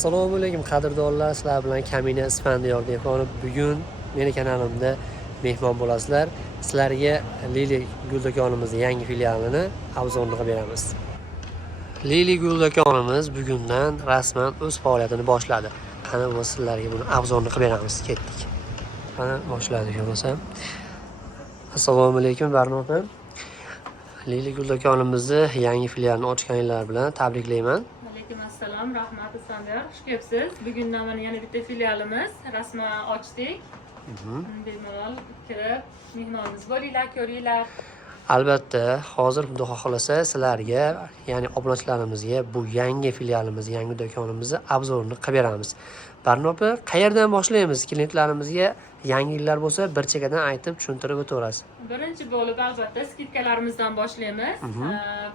Assalomu alaykum qadrdonlar, sizlar bilan Kamina Isfandiyor dehqoni. Bugun meni kanalimda mehmon bo'lasizlar. Sizlarga Lili gul do'konimizning yangi filialini obzorini qilib beramiz. Lili gul do'konimiz bugundan rasman o'z faoliyatini boshladi. Qani bu sizlarga buni obzorini qilib beramiz. Ketdik. Mana boshladik bo'lsa. Assalomu alaykum Barnopa. Lili gul do'konimizni yangi filialini ochganlar bilan tabriklayman. Assalom, rahmat Isfandiyor. Xush kelibsiz. Bugundan mana yana bitta filialimiz rasman ochdik. Bemalol kirib, mehmonimiz bo'linglar, ko'ringlar. Albatta, hozir xudo xohlasa sizlarga, ya'ni obunachilarimizga bu yangi filialimiz, yangi do'konimizni obzorini qilib beramiz. Barnopa, qayerdan boshlaymiz? Klientlarimizga yangiliklar bo'lsa, bir chekkadan aytib tushuntirib o'tasiz. Birinchi bo'lib albatta skidkalarimizdan boshlaymiz.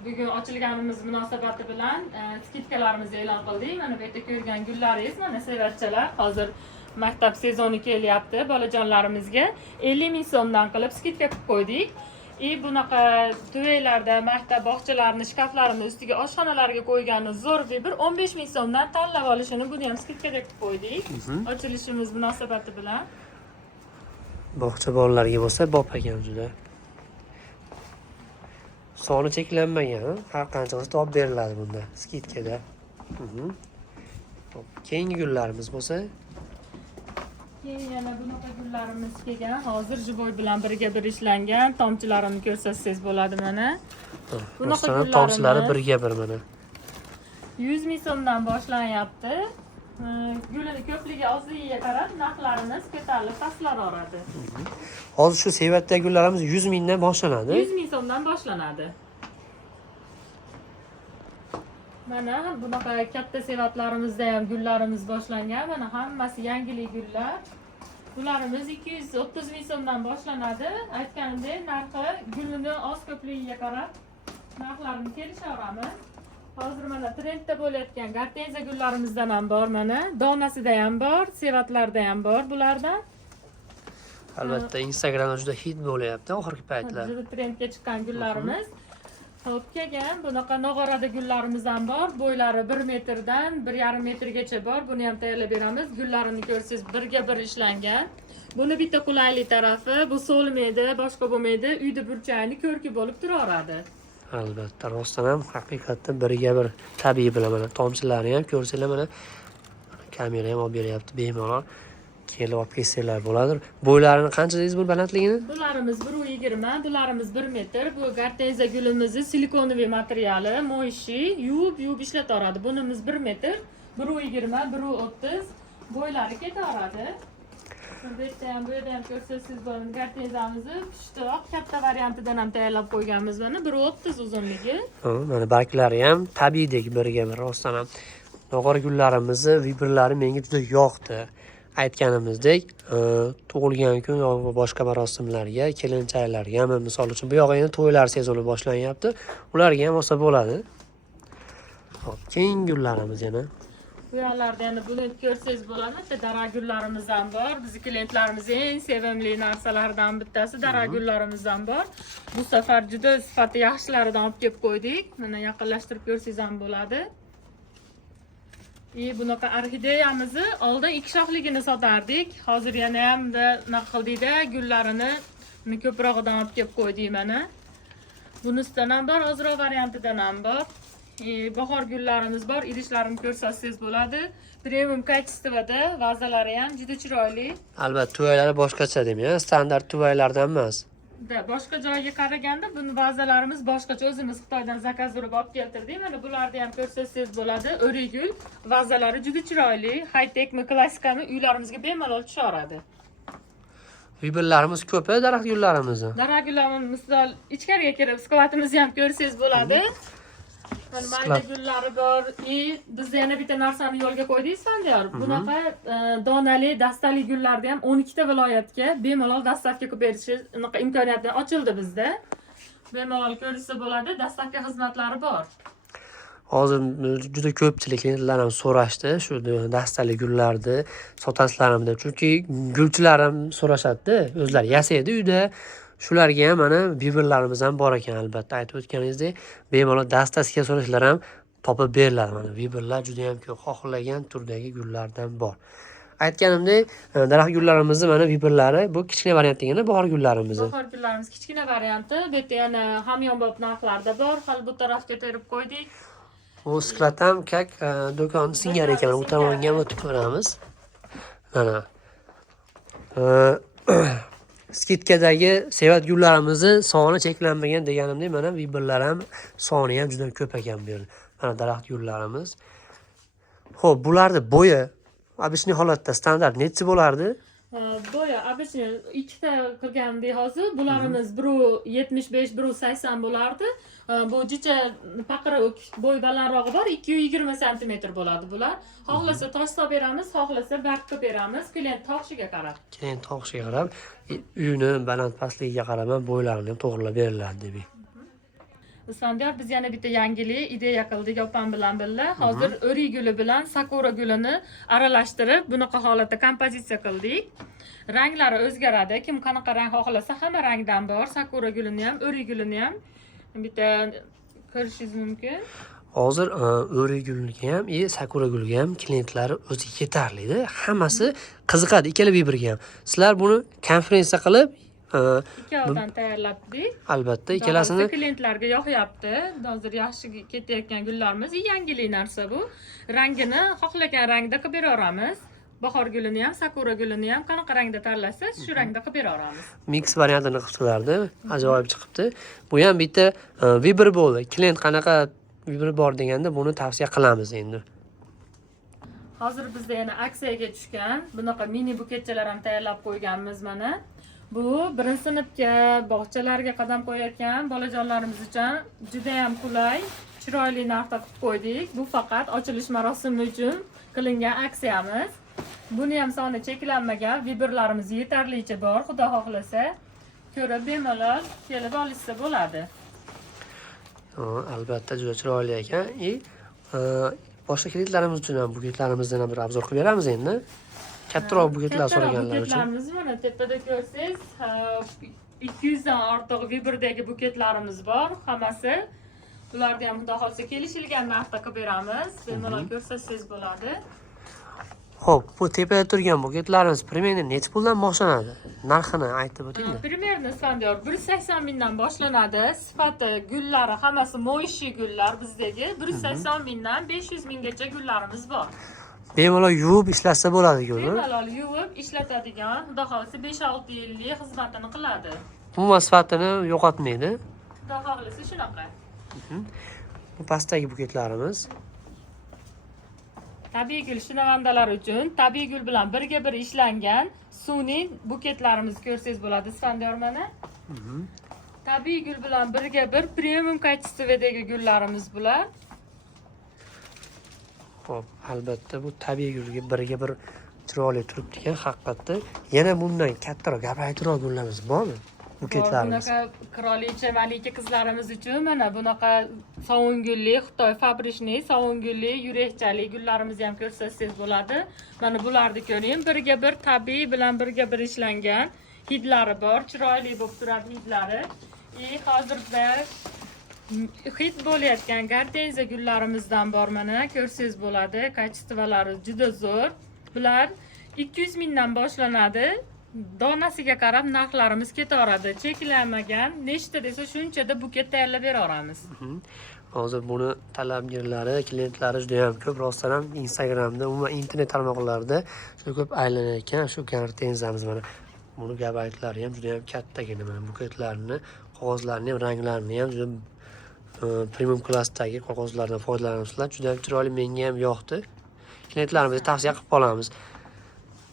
Bugun ochilganimiz munosabati bilan skidkalarimizni e'lon qildik. Mana bu yerda ko'rgan gullaringiz, mana sevatchalar. Hozir maktab sezoni kelyapti. Bolajonlarimizga 50 ming so'mdan qilib skidka qilib qo'ydik. Bunaqa to'ylarda, maktab bog'chalarini, shkaflarini ustiga oshxonalarga qo'ygani zo'r bir 15 ming so'mdan tanlab olishini buni ham skidkaga qilib qo'ydik. Ochilishimiz munosabati bilan. Bog'cha bolalarga bo'lsa bop ekan juda. Soni cheklanmagan, har qanchasi olib beriladi bunda skidkada. Keyingi gullarimiz bo'lsa, keyin yana bunaqa gullarimiz kelgan. Hozir jiboy bilan birga bir ishlangan. Tomchilarini ko'rsatsangiz bo'ladi mana. Bunaqa gullarimiz tomchilari birga bir mana. 100 ming so'mdan boshlanyapti. Gulini ko'pligi ozligiga qarab narxlarimiz ko'tarilib pastlaveradi. Hozir shu sevatdagi gullarimiz 100 mingdan boshlanadi. 100 ming so'mdan boshlanadi. Mana bunaqa katta sevatlarimizda ham gullarimiz boshlangan. Mana hammasi yangilik gullar. Bularimiz 230 ming so'mdan boshlanadi. Aytganimdek, narxi gulini oz ko'pligiga qarab narxlarini kelishaveramiz. Hozir mana trendda bo'layotgan gortenziya gullarimizdan ham bor mana. Donasida ham bor, sevatlarda ham bor bulardan. Albatta, Instagramda juda hit bo'layapti oxirgi paytlar. Juda trendga chiqqan gullarimiz. Xo'p, kelgan bunaqa nog'orada gullarimiz ham bor. Bo'ylari 1 metrdan 1,5 metrgacha bor. Buni ham tayyorlab beramiz. Gullarini ko'rsangiz birga bir ishlangan. Buni bitta qulayli tarafi, bu so'lmaydi, boshqa bo'lmaydi. Uyda burchagini ko'rki bo'lib turaveradi. Albatta, rostdan ham haqiqatdan biriga bir tabiiy bilan mana tomchilarni ham ko'rsanglar mana kamera ham olib beryapti bemalol. Kelib olib ketsanglar bo'ladi. Bo'ylarini qancha deysiz bu balandligini? Bularimiz 1,20, bularimiz 1 metr. Bu gortenziya gulimizni silikonoviy materiali, mo'yshi, yuvib ishlataveradi. Bunimiz 1 metr, 1,20, 1,30 bo'ylari ketaveradi. Bu yerda ham ko'rsangiz bo'ladi. Gortenziyamizni pushtoq katta variantidan ham tayyorlab qo'yganmiz mana 1,30 uzunligi. Mana barglari ham tabiiydek biriga bir rostdan ham. Nog'ora gullarimizni vibrlari menga juda yoqdi. Aytganimizdek, tug'ilgan kun yoki boshqa marosimlarga, kelinchaklarga, misol uchun bu yog'i endi to'ylar sezoni boshlanyapti. Ularga ham olsa bo'ladi. Xo'p, keyingi gullarimiz yana. Bu yerlarda endi buni ko'rsangiz bo'ladi. Dara gullarimiz ham bor. Bizning klientlarimizning eng sevimli narsalaridan bittasi dara gullarimiz ham bor. Bu safar juda sifati yaxshilaridan olib kelib qo'ydik. Mana yaqinlashtirib ko'rsangiz ham bo'ladi. Bunaqa orxideyamizni oldin 2 shoxligini sotardik. Hozir yana ham nima qildikda gullarini ko'prog'idan olib kelib qo'ydik mana. Bunisidan ham bor, ozroq variantidan ham bor. Bahor gullarimiz bor. Idishlarini ko'rsatsangiz bo'ladi. Premium kачествоda, vazalari ham juda chiroyli. Albatta, tuvaylari boshqacha demayman, standart tuvaylardan emas. Boshqa joyga qaraganda buni vazalarimiz boshqacha. O'zimiz Xitoydan zakaz urib olib keltirdik. Mana bularni ham ko'rsangiz bo'ladi. O'rigul vazalari juda chiroyli. High-techmi, klassikami uylarimizga bemalol tushaveradi. Vibrlarimiz ko'p, daraxt gullarimizni. Daraxt gullarimiz misol ichkariga kirib skvatimizni ham ko'rsangiz bo'ladi. Mayda gullari bor. Biz yana bitta narsani yo'lga qo'ydik Isfandiyor. Bunaqa donali, dastali gullarni ham 12 ta viloyatga bemalol dastavka qilib berish imkoniyati ochildi bizda. Bemalol ko'rsa bo'ladi, dastavka xizmatlari bor. Hozir juda ko'pchilik klientlar ham so'rashdi shu dastali gullarni sotasizlarmi deb. Chunki gulchilar ham so'rashadi-da, o'zlari yasaydi uyda. Shularga ham mana biberlarimiz ham bor ekan albatta. Aytib o'tganingizdek, bemalol dastasiga so'rashlar ham topib beriladi. Mana vibrlar juda ham ko'p xohlagan turdagi gullardan bor. Aytganimdek, daraxt gullarimizni mana vibrlari bu kichkina variant degani bahor gullarimiz. Bahor gullarimiz kichkina varianti. Bu yerda yana hamyonbop narxlarda bor. Hali bu tarafga terib qo'ydik. Bu sklatam kak do'konni singari ekan. Bu tomonga ham o'tib ko'ramiz. Mana. Skitkadagi sevat gullarimizni soni cheklanmagan deganimdek, mana vibrlar ham soni ham juda ko'p ekan bu yerda. Mana daraxt gullarimiz. Xo'p, bularni bo'yi обычный holatda standart nechi bo'lardi? Bo'yi обычный ikkita qilgandek hozir bularimiz 1.75, 1.80 bo'lardi. Bu jicha paqiri bo'y balandrog'i bor, 220 sm bo'ladi bular. Xohlasa toshsa beramiz, xohlasa barq qilib beramiz, klient tog'ishiga qarab. Keyin tog'ishiga qarab, uyni baland pastligiga qarab bo'ylarini ham to'g'rilab beriladi deb. Isfandiyor, biz yana bitta yangilik ideya qildik opam bilan birga. Hozir o'rik guli bilan sakura gulini aralashtirib, bunaqa holatda kompozitsiya qildik. Ranglari o'zgaradi. Kim qanaqa rang xohlasa, hamma rangdan bor. Sakura gulini ham, o'rik gulini ham bitta ko'rishingiz mumkin. Hozir o'rik guliga ham, sakura guliga ham klientlari o'zi yetarli-da. Hammasi qiziqadi ikkala vibrga ham. Sizlar buni konferensiya qilib ikkovidan tayyorladik. Albatta, ikkalasini klientlarga yoqyapti. Hozir yaxshi ketayotgan gullarimiz, yangilik narsa bu. Rangini xohlagan rangda qilib beraveramiz. Bahor gulini ham, sakura gulini ham qanaqa rangda tanlasa, shu rangda qilib beraveramiz. Mix variantini qilibdilar-da. Ajoyib chiqibdi. Bu ham bitta vibr bo'ldi. Klient qanaqa vibr bor deganda buni tavsiya qilamiz endi. Hozir bizda yana aksiyaga tushgan bunaqa mini buketchalar ham tayyorlab qo'yganmiz mana. Bu birinchi sinfga, bog'chalarga qadam qo'yayotgan bolajonlarimiz uchun juda ham qulay, chiroyli narxda qilib qo'ydik. Bu faqat ochilish marosimi uchun qilingan aksiyamiz. Buni ham soni cheklanmagan, vibrlarimiz yetarlicha bor. Xudo xohlasa, ko'rib bemalol kelib olishsa bo'ladi. Albatta juda chiroyli ekan. Boshqa klientlarimiz uchun ham buketlarimizdan ham bir obzor qilib beramiz endi. Kattaroq buketlar so'raganlar uchun. Buketlarimiz mana tepada ko'rsangiz, 200 dan ortiq vibrdagi buketlarimiz bor, hammasi. Bularni ham xudo xolsa kelishilgan narxda qilib beramiz. Bemalol ko'rsatsangiz bo'ladi. Xo'p, bu tepada turgan buketlarimiz primyerni necha puldan boshlanadi? Narxini aytib o'tinglar. Primyerni Isfandiyor 180 mingdan boshlanadi. Sifati gullari hammasi mo'yishi gullar bizdagi 180 mingdan 500 minggacha gullarimiz bor. Bemalol yuvib ishlatsa bo'ladi-ku. Bemalol yuvib ishlatadigan, xudo xolsa 5-6 yillik xizmatini qiladi. Umuman sifatini yo'qotmaydi. Xudo xolsa shunaqa. Bu pastdagi buketlarimiz. Tabiiy gul shinavandalar uchun tabiiy gul bilan birga bir ishlangan sun'iy buketlarimiz ko'rsangiz bo'ladi Isfandiyor mana. Tabiiy gul bilan birga bir premium kачестводagi gullarimiz bular. Xo'p, albatta bu tabiiy gulga birga bir chiroyli turibdi ekan, haqiqatda. Yana bundan kattaroq, gabaytroq gullarimiz bormi? Buketlarimiz. Bunaqa qirolicha, malika qizlarimiz uchun mana bunaqa sovungulli, Xitoy fabrishniy sovungulli, yurakchali gullarimizni ham ko'rsatsangiz bo'ladi. Mana bularni ko'ring, birga bir tabiiy bilan birga bir ishlangan hidlari bor, chiroyli bo'lib turadi hidlari. Hozirda hid bo'layotgan gortenziya gullarimizdan bor mana, ko'rsangiz bo'ladi. Kачестволari juda zo'r. Bular 200 mingdan boshlanadi. Donasiga qarab narxlarimiz ketaveradi. Cheklanmagan, nechta desa shunchada buket tayyorlab beraveramiz. Hozir buni talabgirlari, klientlari juda ham ko'p. Rostdan ham Instagramda, umuman internet tarmoqlarida juda ko'p aylanayotgan shu gortenziyamiz mana. Buni gabaytlari ham juda ham kattagina mana. Buketlarni, qog'ozlarni ham, ranglarini ham juda premium klassdagi qog'ozlardan foydalanibsizlar. Juda ham chiroyli, menga ham yoqdi. Klientlarimizga tavsiya qilib qolamiz.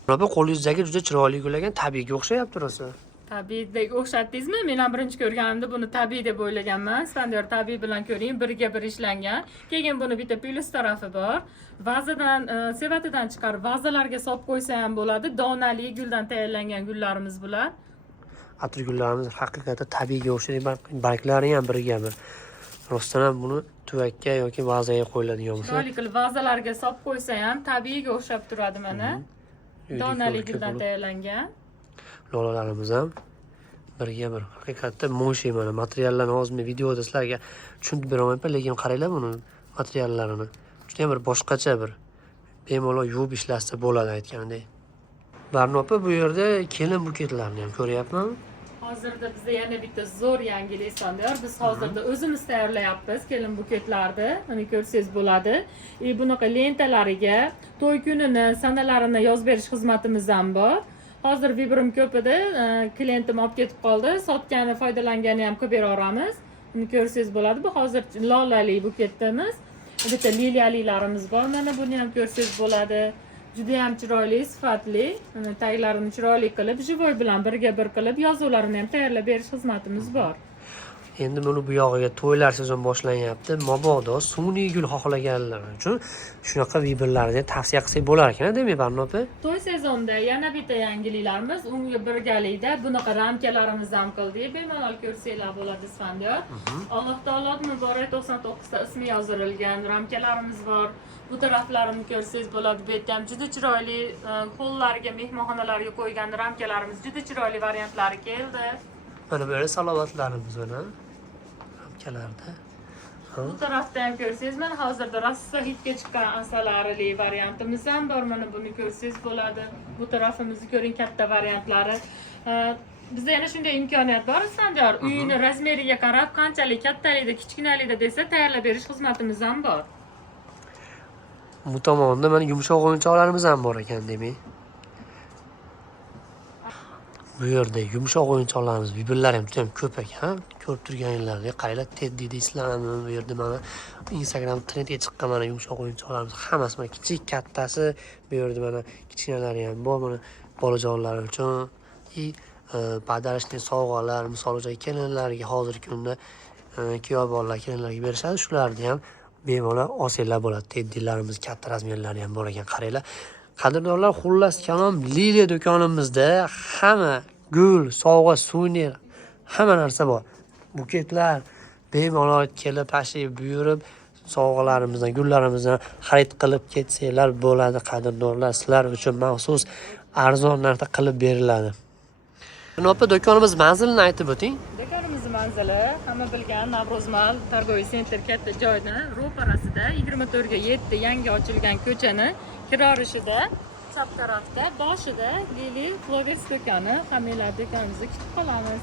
Mana qo'lingizdagi juda chiroyli gulagan tabiiyga o'xshayapti rosa. Tabiiydek o'xshatdingizmi? Men ham birinchi ko'rganimda buni tabiiy deb o'ylaganman. Isfandiyor tabiiy bilan ko'ring, birga bir ishlangan. Keyin buni bitta plus tarafi bor. Vazadan, sevatidan chiqarib vazalarga solib qo'ysa ham bo'ladi. Donali guldan tayyorlangan gullarimiz bular. Atir gullarimiz haqiqatda tabiiyga o'xshaydi. Barglari ham birga bir. Rostdan ham buni tuvakka yoki vazaga qo'yiladigan bo'lsa. Chiroyli qilib vazalarga solib qo'ysa ham tabiiyga o'xshab turadi mana. Donali guldan tayyorlangan. Lolalarimiz ham birga bir. Haqiqatda mo'shi mana materiallarni hozir men videoda sizlarga tushuntirib beraman, lekin qaranglar buni materiallarini. Juda bir boshqacha bir bemalol yuvib ishlatsa bo'ladi aytgandek. Barno opa, bu yerda kelin buketlarini ham ko'ryapman. Hozirda bizda yana bitta zo'r yangilik sandiyor. Biz hozirda o'zimiz tayyorlayapmiz kelin buketlarni. Mana ko'rsangiz bo'ladi. Bunaqa lentalariga to'y kunini sanalarini yozib berish xizmatimiz ham bor. Hozir Vibram ko'p edi. Klientim olib ketib qoldi. Sotgani, foydalangani ham ko'p beraveramiz. Buni ko'rsangiz bo'ladi. Bu hozir lolali buketimiz. Bitta liliyalilarimiz bor. Mana buni ham ko'rsangiz bo'ladi. Juda ham chiroyli, sifatli, taglarini chiroyli qilib, jivoy bilan birga bir qilib, yozuvlarini ham tayyorlab berish xizmatimiz bor. Endi buni bu yog'iga to'ylar sezon boshlanyapti. Mabodo sun'iy gul xohlaganlar uchun shunaqa vibrlarni tavsiya qilsak bo'lar ekan, demak, Barno opa. To'y sezonida yana bitta yangiliklarimiz, unga birgalikda bunaqa ramkalarimizni ham qildik. Bemalol ko'rsanglar bo'ladi, Isfandiyor. Alloh taolo muborak 99 ta ismi yozirilgan ramkalarimiz bor. Bu taraflarini ko'rsangiz bo'ladi. Bu yerda ham juda chiroyli hollarga, mehmonxonalarga qo'ygan ramkalarimiz juda chiroyli variantlari keldi. Mana böyle salovatlarimiz mana ramkalarda. Bu tarafda ham ko'rsangiz, mana hozirda Rossiya hitga chiqqan asalarli variantimiz ham bor. Mana buni ko'rsangiz bo'ladi. Bu tarafimizni ko'ring, katta variantlari. Bizda yana shunday imkoniyat bor, Isfandiyor. Uyini razmeriga qarab, qanchalik kattalikda, kichkinalikda desa tayyorlab berish xizmatimiz ham bor. Bu tomonda mana yumshoq o'yinchoqlarimiz ham bor ekan, demak. Bu yerda yumshoq o'yinchoqlarimiz, bibillar ham juda ham ko'p ekan. Ko'rib turganinglardek, qaylar Teddy deysizlarmi? Bu yerda mana Instagram trendga chiqqan mana yumshoq o'yinchoqlarimiz hammasi mana kichik, kattasi. Bu yerda mana kichkinalari ham bor, mana bolajonlar uchun. Padarishli sovg'alar, misol uchun kelinlarga hozirgi kunda kuyov bolalar kelinlarga berishadi. Shularni ham bemalol olsanglar bo'ladi. Teddylarimiz katta razmerlari ham bor ekan, qaranglar. Qadrdonlar, xullas kalom, Liliya do'konimizda hamma gul, sovg'a, suvenir, hamma narsa bor. Buketlar bemalol kelib, tashrif buyurib, sovg'alarimizdan, gullarimizdan xarid qilib ketsanglar bo'ladi. Qadrdonlar, sizlar uchun maxsus arzon narxda qilib beriladi. Opa, do'konimiz manzilini aytib o'ting. Do'konimiz manzili hamma bilgan Navro'zmal Targoviy sentr katta joyda ro'parasida 24/7 yangi ochilgan ko'chani kirorishida chap tarafda boshida Lili Flowers do'koni. Hammanglar do'konimizga kutib qolamiz.